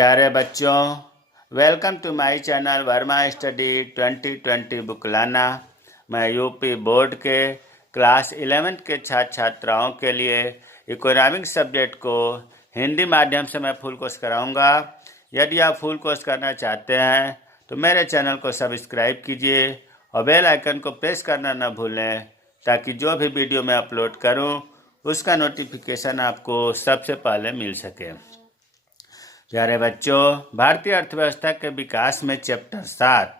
प्यारे बच्चों, welcome to my channel Verma study 2020 बुकलाना। मैं यूपी बोर्ड के क्लास 11 के छात्र छात्राओं के लिए इकोनॉमिक्स सब्जेक्ट को हिंदी माध्यम से मैं फुल कोर्स कराऊंगा। यदि आप फुल कोर्स करना चाहते हैं तो मेरे चैनल को सब्सक्राइब कीजिए और बेल आइकन को प्रेस करना न भूलें, ताकि जो भी वीडियो मैं अपलोड करूं उसका नोटिफिकेशन आपको सबसे पहले मिल सके। प्यारे बच्चों, भारतीय अर्थव्यवस्था के विकास में चैप्टर 7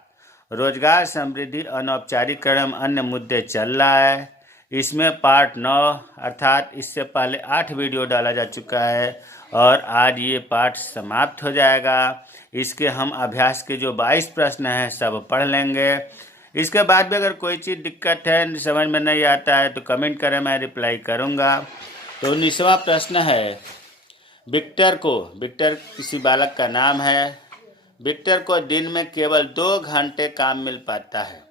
रोजगार, समृद्धि, अनौपचारिकरण, अन्य मुद्दे चल रहा है। इसमें पार्ट 9 अर्थात इससे पहले 8 वीडियो डाला जा चुका है और आज ये पार्ट समाप्त हो जाएगा। इसके हम अभ्यास के जो 22 प्रश्न हैं सब पढ़ लेंगे। इसके बाद भी अगर कोई चीज़ दिक्कत है, समझ में नहीं आता है तो कमेंट करें, मैं रिप्लाई करूँगा। तो 19वां प्रश्न है, विक्टर किसी बालक का नाम है। विक्टर को दिन में केवल 2 घंटे काम मिल पाता है,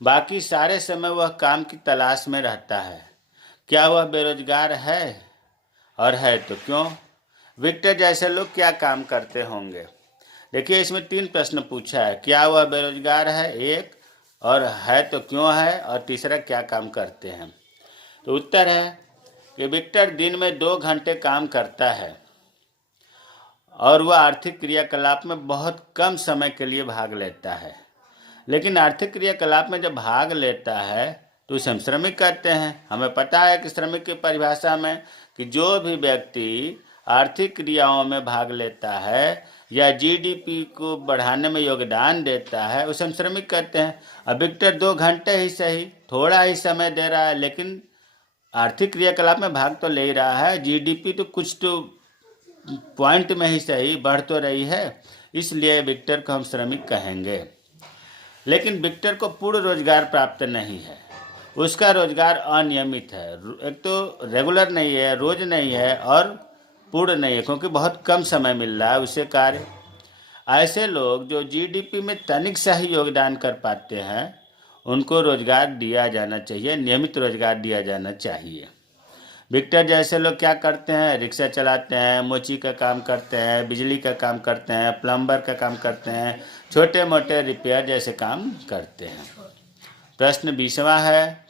बाकी सारे समय वह काम की तलाश में रहता है। क्या वह बेरोजगार है और है तो क्यों? विक्टर जैसे लोग क्या काम करते होंगे? देखिए, इसमें 3 प्रश्न पूछा है। क्या वह बेरोजगार है एक, और है तो क्यों है, और तीसरा क्या काम करते हैं। तो उत्तर है कि विक्टर दिन में 2 घंटे काम करता है और वह आर्थिक क्रियाकलाप में बहुत कम समय के लिए भाग लेता है। लेकिन आर्थिक क्रियाकलाप में जब भाग लेता है तो उसे हम श्रमिक कहते हैं। हमें पता है कि श्रमिक की परिभाषा में कि जो भी व्यक्ति आर्थिक क्रियाओं में भाग लेता है या जीडीपी को बढ़ाने में योगदान देता है उसे हम श्रमिक कहते हैं। अब विक्टर 2 घंटे ही सही, थोड़ा ही समय दे रहा है, लेकिन आर्थिक क्रियाकलाप में भाग तो ले रहा है। जीडीपी तो कुछ तो पॉइंट में ही सही बढ़ तो रही है, इसलिए विक्टर को हम श्रमिक कहेंगे। लेकिन विक्टर को पूर्ण रोजगार प्राप्त नहीं है, उसका रोजगार अनियमित है। एक तो रेगुलर नहीं है, रोज नहीं है, और पूर्ण नहीं है, क्योंकि बहुत कम समय मिल रहा है उसे कार्य। ऐसे लोग जो जीडीपी में तनिक सा ही योगदान कर पाते हैं उनको रोजगार दिया जाना चाहिए, नियमित रोजगार दिया जाना चाहिए। विक्टर जैसे लोग क्या करते हैं? रिक्शा चलाते हैं, मोची का काम करते हैं, बिजली का काम करते हैं, प्लम्बर का काम करते हैं, छोटे मोटे रिपेयर जैसे काम करते हैं। प्रश्न 20वां है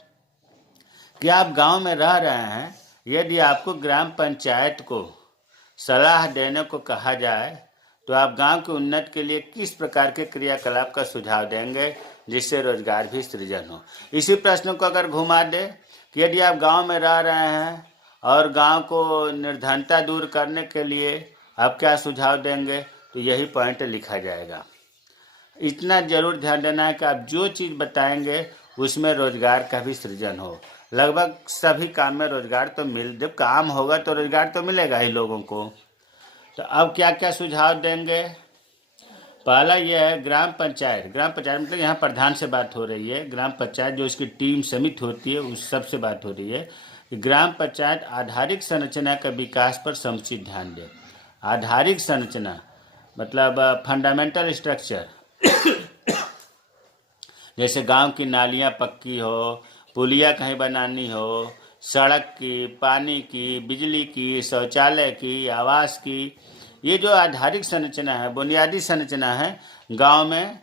कि आप गांव में रह रहे हैं। यदि आपको ग्राम पंचायत को सलाह देने को कहा जाए तो आप गांव के उन्नति के लिए किस प्रकार के क्रियाकलाप का सुझाव देंगे जिससे रोजगार भी सृजन हो? इसी प्रश्न को अगर घुमा दे कि यदि आप गांव में रह रहे हैं और गांव को निर्धनता दूर करने के लिए आप क्या सुझाव देंगे, तो यही पॉइंट लिखा जाएगा। इतना जरूर ध्यान देना है कि आप जो चीज़ बताएंगे उसमें रोजगार का भी सृजन हो। लगभग सभी काम में रोजगार तो जब काम होगा तो रोजगार तो मिलेगा ही लोगों को। तो अब क्या क्या सुझाव देंगे? पहला यह है ग्राम पंचायत मतलब यहाँ प्रधान से बात हो रही है। ग्राम पंचायत जो इसकी टीम समिति होती है उस सब से बात हो रही है कि ग्राम पंचायत आधारिक संरचना के विकास पर समुचित ध्यान दे। आधारिक संरचना मतलब फंडामेंटल स्ट्रक्चर, जैसे गांव की नालियाँ पक्की हो, पुलिया कहीं बनानी हो, सड़क की, पानी की, बिजली की, शौचालय की, आवास की, ये जो आधारिक संरचना है, बुनियादी संरचना है, गांव में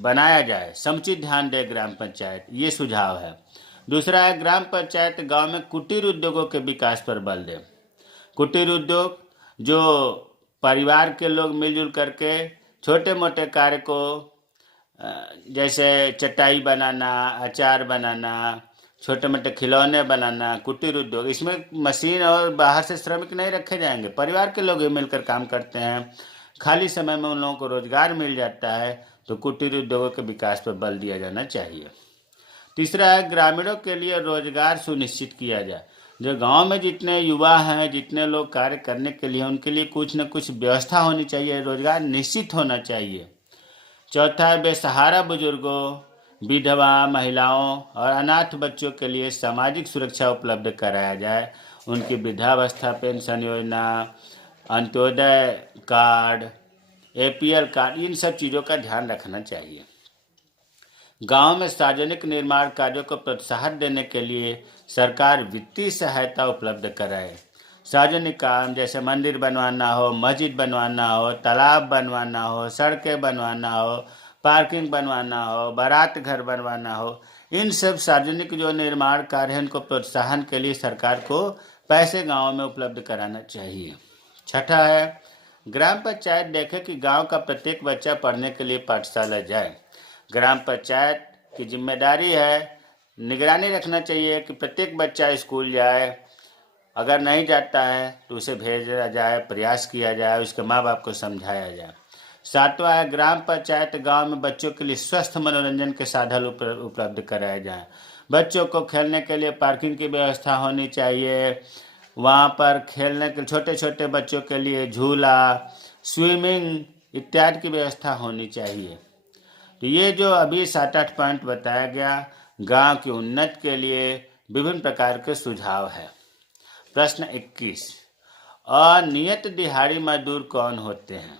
बनाया जाए, समुचित ध्यान दे ग्राम पंचायत, ये सुझाव है। दूसरा है ग्राम पंचायत गांव में कुटीर उद्योगों के विकास पर बल दे। कुटीर उद्योग जो परिवार के लोग मिलजुल करके छोटे मोटे कार्य को, जैसे चटाई बनाना, अचार बनाना, छोटे मोटे खिलौने बनाना, कुटीर उद्योग, इसमें मशीन और बाहर से श्रमिक नहीं रखे जाएंगे, परिवार के लोग मिलकर काम करते हैं, खाली समय में उन लोगों को रोजगार मिल जाता है। तो कुटीर उद्योगों के विकास पर बल दिया जाना चाहिए। तीसरा है ग्रामीणों के लिए रोजगार सुनिश्चित किया जाए। जो गांव में जितने युवा हैं, जितने लोग कार्य करने के लिए, उनके लिए कुछ न कुछ व्यवस्था होनी चाहिए, रोजगार निश्चित होना चाहिए। चौथा है बेसहारा बुजुर्गों, विधवा महिलाओं और अनाथ बच्चों के लिए सामाजिक सुरक्षा उपलब्ध कराया जाए। उनकी वृद्धावस्था पेंशन योजना, अंत्योदय कार्ड, एपीएल कार्ड, इन सब चीज़ों का ध्यान रखना चाहिए। गांव में सार्वजनिक निर्माण कार्यों को प्रोत्साहन देने के लिए सरकार वित्तीय सहायता उपलब्ध कराए। सार्वजनिक काम जैसे मंदिर बनवाना हो, मस्जिद बनवाना हो, तालाब बनवाना हो, सड़कें बनवाना हो, पार्किंग बनवाना हो, बारात घर बनवाना हो, इन सब सार्वजनिक जो निर्माण कार्य हैं इनको प्रोत्साहन के लिए सरकार को पैसे गाँव में उपलब्ध कराना चाहिए। छठा है, ग्राम पंचायत देखे कि गांव का प्रत्येक बच्चा पढ़ने के लिए पाठशाला जाए। ग्राम पंचायत की जिम्मेदारी है, निगरानी रखना चाहिए कि प्रत्येक बच्चा स्कूल जाए। अगर नहीं जाता है तो उसे भेजा जाए, प्रयास किया जाए, उसके माँ बाप को समझाया जाए। सातवां है, ग्राम पंचायत गांव में बच्चों के लिए स्वस्थ मनोरंजन के साधन उपलब्ध कराए जाएं। बच्चों को खेलने के लिए पार्किंग की व्यवस्था होनी चाहिए। वहाँ पर खेलने के छोटे छोटे बच्चों के लिए झूला, स्विमिंग इत्यादि की व्यवस्था होनी चाहिए। तो ये जो अभी 7-8 पॉइंट बताया गया गांव की उन्नति के लिए विभिन्न प्रकार के सुझाव है। प्रश्न 21, अनियत दिहाड़ी मजदूर कौन होते हैं?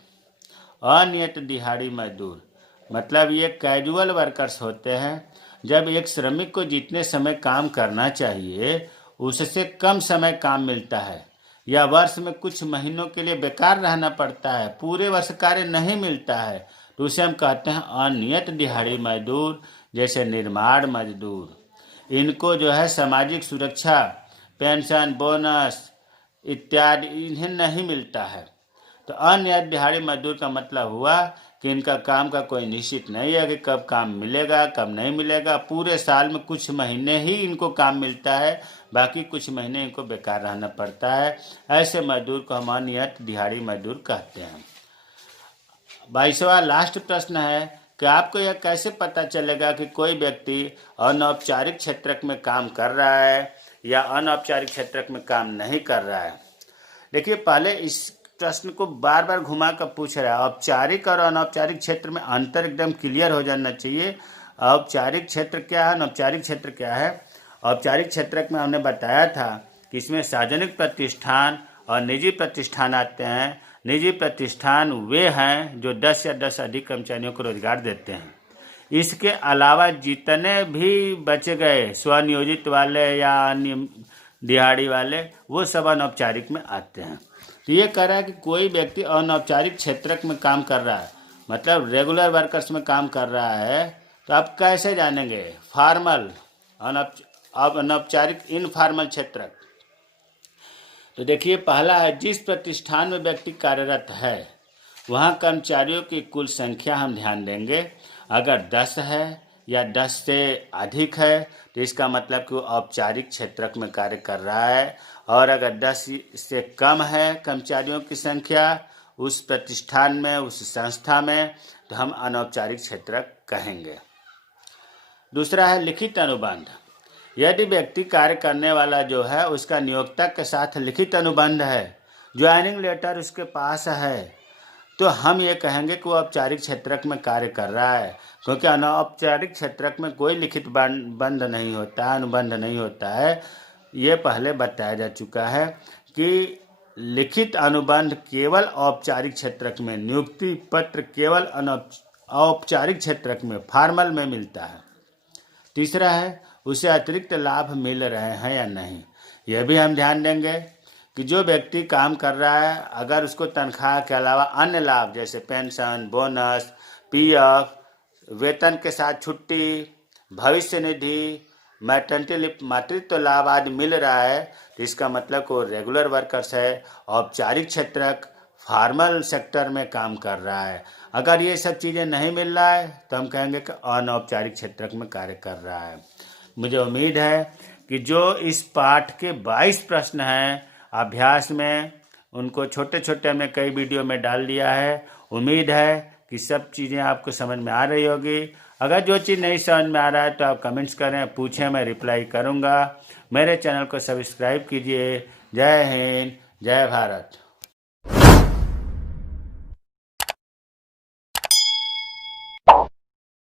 अनियत दिहाड़ी मजदूर मतलब ये कैजुअल वर्कर्स होते हैं। जब एक श्रमिक को जितने समय काम करना चाहिए उससे कम समय काम मिलता है या वर्ष में कुछ महीनों के लिए बेकार रहना पड़ता है, पूरे वर्ष कार्य नहीं मिलता है, तो उसे हम कहते हैं अनियत दिहाड़ी मजदूर। जैसे निर्माण मजदूर, इनको जो है सामाजिक सुरक्षा, पेंशन, बोनस इत्यादि इन्हें नहीं मिलता है। तो अनियत दिहाड़ी मजदूर का मतलब हुआ कि इनका काम का कोई निश्चित नहीं है कि कब काम मिलेगा कब नहीं मिलेगा। पूरे साल में कुछ महीने ही इनको काम मिलता है, बाकी कुछ महीने इनको बेकार रहना पड़ता है। ऐसे मजदूर को हम अनियत दिहाड़ी मजदूर कहते हैं। 22वां लास्ट प्रश्न है कि आपको यह कैसे पता चलेगा कि कोई व्यक्ति अनौपचारिक क्षेत्र में काम कर रहा है या अनौपचारिक क्षेत्र में काम नहीं कर रहा है? देखिए, पहले इस प्रश्न को बार बार घुमा कर पूछ रहा है। औपचारिक और अनौपचारिक क्षेत्र में अंतर एकदम क्लियर हो जाना चाहिए। औपचारिक क्षेत्र क्या है, अनौपचारिक क्षेत्र क्या है? औपचारिक क्षेत्र में हमने बताया था कि इसमें सार्वजनिक प्रतिष्ठान और निजी प्रतिष्ठान आते हैं। निजी प्रतिष्ठान वे हैं जो 10 या 10 अधिक कर्मचारियों को रोजगार देते हैं। इसके अलावा जितने भी बचे गए स्वनियोजित वाले या दिहाड़ी वाले, वो सब अनौपचारिक में आते हैं। तो ये कह रहा है कि कोई व्यक्ति अनौपचारिक क्षेत्र में काम कर रहा है, मतलब रेगुलर वर्कर्स में काम कर रहा है, तो आप कैसे जानेंगे? फॉर्मल, अनौपचारिक, इनफॉर्मल क्षेत्र। तो देखिए, पहला है जिस प्रतिष्ठान में व्यक्ति कार्यरत है वहाँ कर्मचारियों की कुल संख्या हम ध्यान देंगे। अगर 10 है या 10 से अधिक है तो इसका मतलब कि वो औपचारिक क्षेत्र में कार्य कर रहा है। और अगर 10 से कम है कर्मचारियों की संख्या उस प्रतिष्ठान में, उस संस्था में, तो हम अनौपचारिक क्षेत्र कहेंगे। दूसरा है लिखित अनुबंध। यदि व्यक्ति कार्य करने वाला जो है उसका नियोक्ता के साथ लिखित अनुबंध है, ज्वाइनिंग लेटर उसके पास है, तो हम ये कहेंगे कि वो औपचारिक क्षेत्र में कार्य कर रहा है। क्योंकि अनौपचारिक क्षेत्र में कोई लिखित बंध नहीं होता, अनुबंध नहीं होता है। ये पहले बताया जा चुका है कि लिखित अनुबंध केवल औपचारिक क्षेत्र में, नियुक्ति पत्र केवल औपचारिक क्षेत्र में, फॉर्मल में मिलता है। तीसरा है उसे अतिरिक्त लाभ मिल रहे हैं या नहीं, यह भी हम ध्यान देंगे कि जो व्यक्ति काम कर रहा है अगर उसको तनख्वाह के अलावा अन्य लाभ जैसे पेंशन, बोनस, पीएफ, वेतन के साथ छुट्टी, भविष्य निधि, मैटरनिटी मातृत्व लाभ आदि मिल रहा है, तो इसका मतलब को रेगुलर वर्कर्स है, औपचारिक क्षेत्र, फॉर्मल सेक्टर में काम कर रहा है। अगर ये सब चीज़ें नहीं मिल रहा है तो हम कहेंगे कि अनौपचारिक क्षेत्र में कार्य कर रहा है। मुझे उम्मीद है कि जो इस पाठ के 22 प्रश्न हैं अभ्यास में, उनको छोटे छोटे हमने कई वीडियो में डाल दिया है। उम्मीद है कि सब चीज़ें आपको समझ में आ रही होगी। अगर जो चीज़ नहीं समझ में आ रहा है तो आप कमेंट्स करें, पूछें, मैं रिप्लाई करूँगा। मेरे चैनल को सब्सक्राइब कीजिए। जय हिंद, जय भारत।